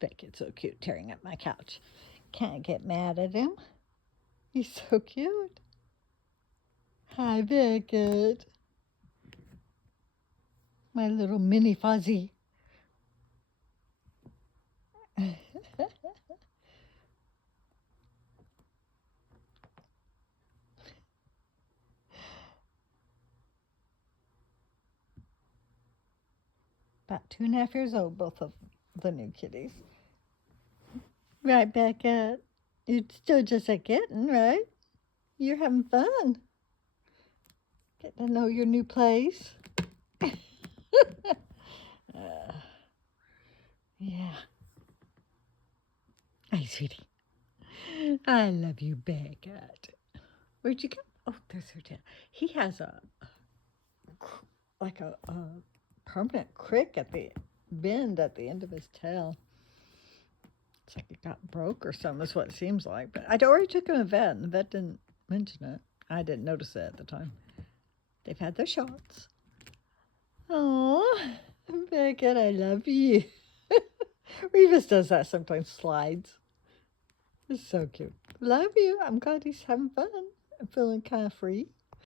Becket's so cute, tearing up my couch. Can't get mad at him. He's so cute. Hi, Beckett. My little mini fuzzy. About 2.5 years old, both of the new kitties. Right, Beckett? You're still just a kitten, right? You're having fun. Getting to know your new place. Yeah. Hi, sweetie. I love you, Beckett. Where'd you go? Oh, there's her tail. He has like a permanent crick at the bend at the end of his tail. It's like it got broke or something, is what it seems like. But I'd already took him to the vet, and the vet didn't mention it. I didn't notice it at the time. They've had their shots. Oh, Beckett, I love you. Revis does that sometimes, slides. It's so cute. Love you. I'm glad he's having fun. I'm feeling kind of free.